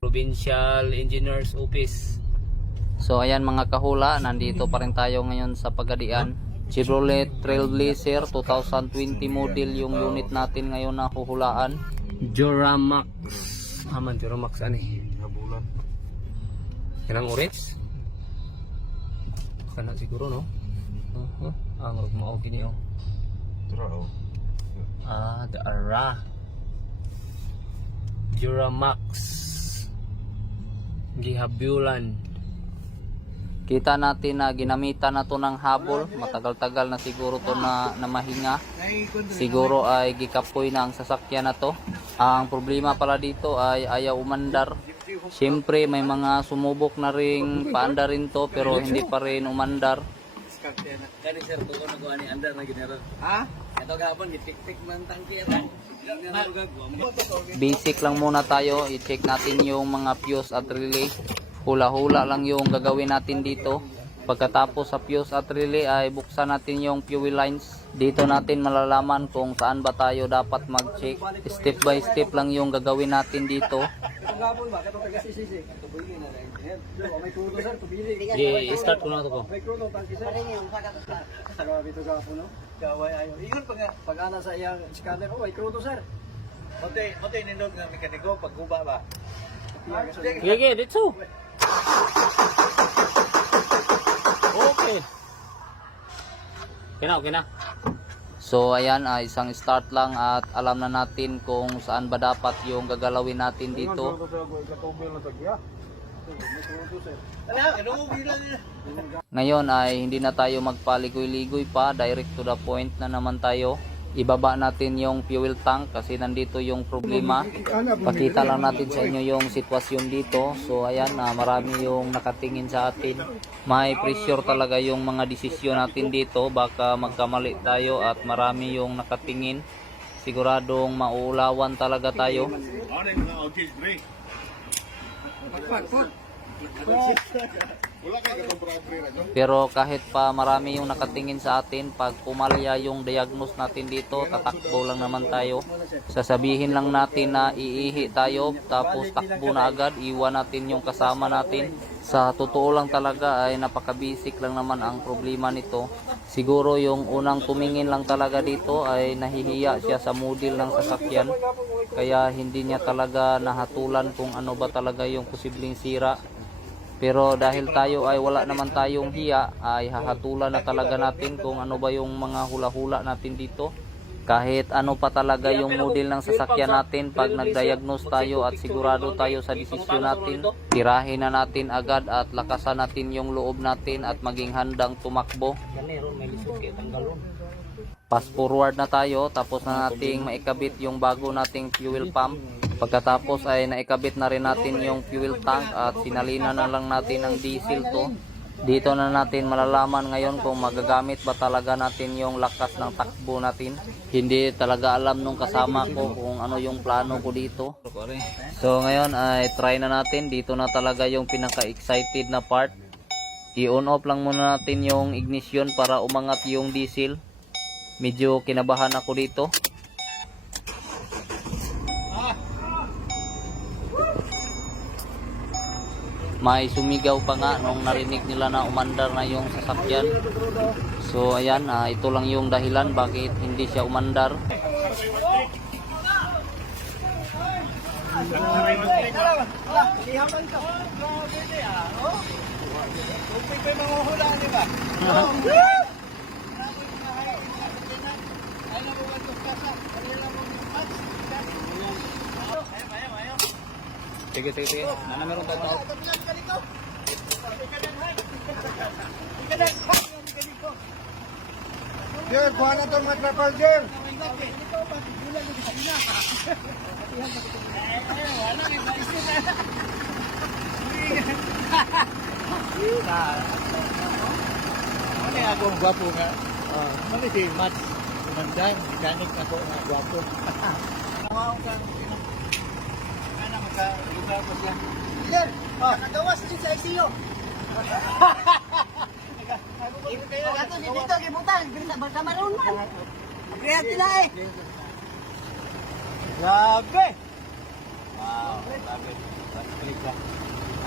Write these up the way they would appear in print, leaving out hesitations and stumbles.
Provincial Engineers Office. So ayan mga kahula, nandito pa rin tayo ngayon sa Pagadian. Chevrolet Trailblazer 2020 model yung unit natin ngayon na huhulaan. Duramax. Aman Duramax ani. Nabulan. Kanang orange. Kana siguro no. Ang mao kini oh. Dara. Duramax. Gihabulan. Kita natin na ginamitan na to ng habol. Matagal-tagal na siguro to na mahinga. Siguro ay gikapoy na ang sasakyan na to. Ang problema pala dito ay ayaw umandar. Siyempre may mga sumubok na ring paandar rin to pero hindi pa rin umandar. Kani sir, tuko na ko ani andar na ginero. Ha? Ito gapon gitik-tik man tangki yan. Basic lang muna tayo. I-check natin yung mga fuse at relay. Hula-hula lang yung gagawin natin dito. Pagkatapos sa fuse at relay ay buksan natin yung fuel lines. Dito natin malalaman kung saan ba tayo dapat mag-check. Step by step lang yung gagawin natin dito. I-start ko na ito po. Pag-ana sa iyang scanner, may krudo sir. Ote nindot nga mekaniko pagguba ba? Sige, dito. Okay. Okay na. So ayan, isang start lang at alam na natin kung saan ba dapat yung gagalawin natin dito. Ngayon ay hindi na tayo magpaligoy-ligoy pa, direct to the point na naman tayo. Ibaba natin yung fuel tank kasi nandito yung problema. Pakita lang natin sa inyo yung sitwasyon dito. So ayan, marami yung nakatingin sa atin. May pressure talaga yung mga desisyon natin dito. Baka magkamali tayo at marami yung nakatingin. Siguradong mauulawan talaga tayo. Pero kahit pa marami yung nakatingin sa atin, pag pumalya yung diagnose natin dito, tatakbo lang naman tayo. Sasabihin lang natin na iihi tayo, tapos takbo na agad, iwan natin yung kasama natin. Sa totoo lang talaga ay napaka-basic lang naman ang problema nito. Siguro yung unang tumingin lang talaga dito ay nahihiya siya sa model ng sasakyan. Kaya hindi niya talaga nahatulan kung ano ba talaga yung posibleng sira. Pero dahil tayo ay wala naman tayong hiya, ay hahatulan na talaga natin kung ano ba yung mga hula-hula natin dito. Kahit ano pa talaga yung model ng sasakyan natin, pag nag-diagnose tayo at sigurado tayo sa desisyon natin, tirahin na natin agad at lakasan natin yung loob natin at maging handang tumakbo. Fast forward na tayo, tapos na nating maikabit yung bago nating fuel pump. Pagkatapos ay naikabit na rin natin yung fuel tank at sinalina na lang natin ang diesel to. Dito na natin malalaman ngayon kung magagamit ba talaga natin yung lakas ng takbo natin. Hindi talaga alam nung kasama ko kung ano yung plano ko dito. So ngayon ay try na natin. Dito na talaga yung pinaka-excited na part. I-on off lang muna natin yung ignition para umangat yung diesel. Medyo kinabahan ako dito. May sumigaw pa nga nung narinig nila na umandar na yung sasakyan. So ayan, ito lang yung dahilan bakit hindi siya umandar. Sige. Mana meron tayo? Jer, kuha na itong matrapal, Jer. Ano yung akong gwapo nga? Ano si Mats? Kumandan, mekanik ako nga gwapo. Wow, magka-lugar ko siya. Jer, nagawas din sa ICU. Dito, gibutan. Kamaroon man. Kreatina eh. Grabe! Wow.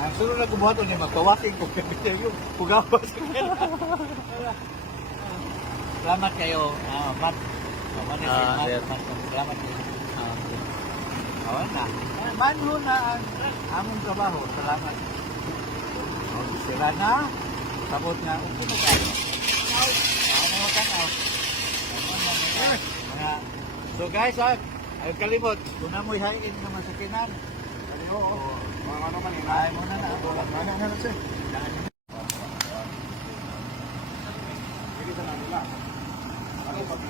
Ang sunod na kumuhato niya, magpawaking ko yung pugawas ko. Salamat kayo, Matt. Salamat kayo. Awan na. Manho na ang among trabaho. Salamat. Sira na. Sabot na. Okay na tayo. Ano mo tanaw? So guys, ayaw kalimot. Kung na mo'y hain naman sa kinan. Oo. Ano man yun? Ay, muna na. Ano na siya? Sige sa nila. Ano pag